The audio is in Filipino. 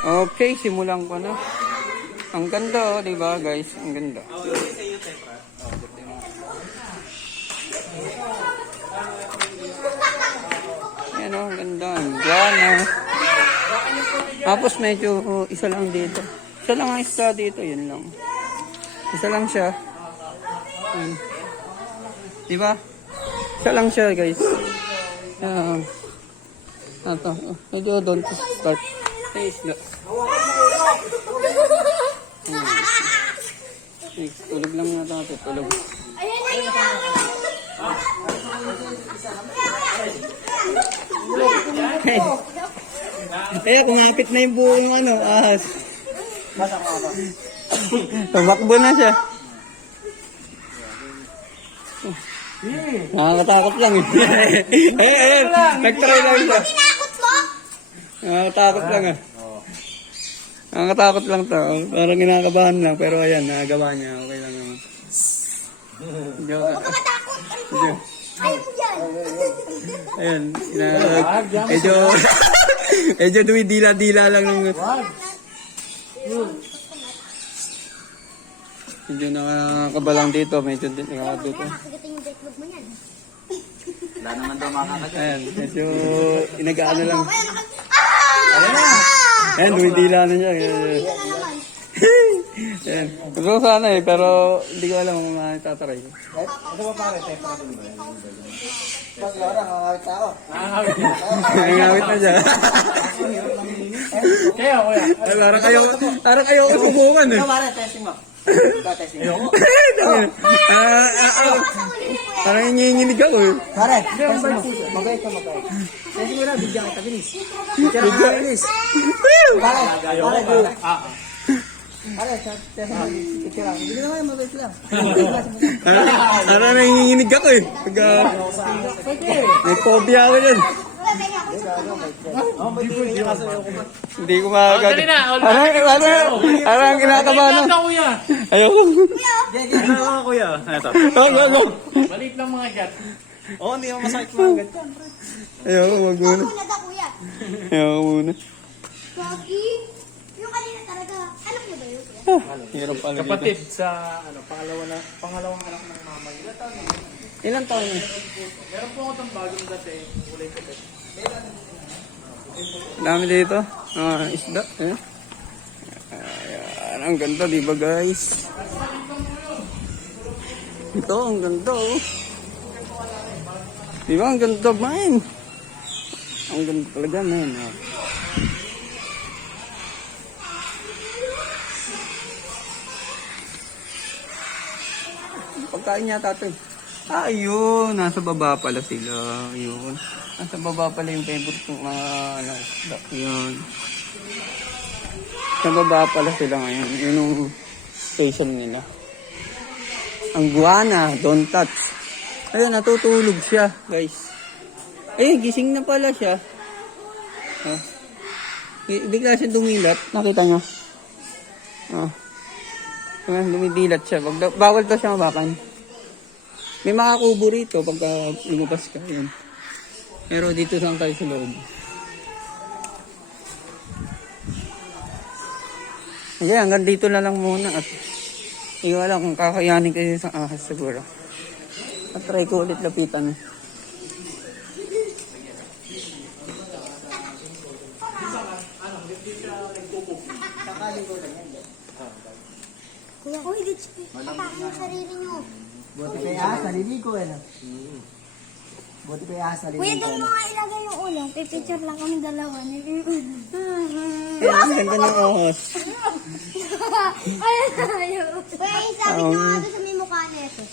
Okay, simulan ko na. Ang ganda, oh, di ba guys? Ang ganda. Yan, oh, ang ganda. Ang gana. Tapos medyo isa lang dito. Isa lang ang extra dito, yun lang. Isa lang siya. Yan. Di ba? Isa lang siya, guys. Ito, medyo doon to start. Isla. Tulog lang na ito. Tulog. Eh, kumapit na yung buong ahas. Tumakbo na siya. Nakakatakot lang eh. Nag-try lang siya. Nakakatakot lang ah. Nakakatakot lang to. Parang kinakabahan lang. Pero ayan, nagawa niya. Okay lang naman. Huwag ka matakot. Ayaw mo dyan. Ayan. Medyo dumidila-dila lang. Medyo nakakabalang dito. Medyo nakakaduto. Nakakagitin yung backlog mo yan. Wala naman daw makakagat. Ayan. Medyo inagaan lang. Ayan na! Ayan, dumidila na siya. Ayan. Gusto ko sana eh, pero hindi ko alam kung matataray. Ito ba pare? Tepa natin ba? Pag yara, nakakawit ako. Nangawit na siya. Kaya, kuya. Parang ayaw ko subukan eh. Ito pare, testing mo. Testing mo. Parang nanginginig ako eh. Pare, testing mo. Mabait ka, mabait. Testing mo na, bigyan kita, bilis. Bigyan kita, bilis. Pare, pare, pare, testing mo. Picture lang. Bigyan naman, mabait lang. Parang nanginginig ako eh. May phobia ako yun. Hindi ko makagad. Parang kinakabahan. Ayoko. Ano kuya? Ito. Ayoko. Maliit lang mga gat. Oo, hindi mo masakit mga gat. Ayoko, wag muna. Muna daw, kuya. Ayoko muna. Gagi. Yung kanina talaga. Alam niyo ba yun, kuya? Hirap pala dito. Kapatid sa pangalawang anak ng mama niya. Ilang taon niya? Meron po ako itong bagong dati, kulay puti. Dami dito. Isda. Ayan. Ayan. Ang ganda, di ba guys? Ito, ang ganda oh. Di ba, ang ganda man. Ang ganda talaga man. Oh. Pagkain yata ito. Ayun. Nasa baba pala sila. Ayun. Nasa baba pala yung favorite kong mga isda. Ayun. Sa baba pala sila ngayon. Yun yung station nila. Ang guana, don't touch. Ayun, natutulog siya, guys. Eh, gising na pala siya. Bigla siya dumilat. Nakita nyo? Dumidilat siya. Bawal daw siya mabakan. May mga kubo rito pagka lumabas ka. Yun. Pero dito lang tayo sa loob. Ayan, hanggang dito na lang muna. At hindi ko alam kung kakayanin kayo sa ahas siguro. At try ko ulit lapitan. Kuya, uy, papakin yung sarili niyo. Buti kaya sarili ko eh. Buti kaya sarili ko. Kuya, doon mo nga ilagay yung ulo. Pipicture lang kami dalawa. Ayan, ang ganda ng ahas. Ay, ayaw. Kuya, yung sabi niyo nga doon sa may mukha nito.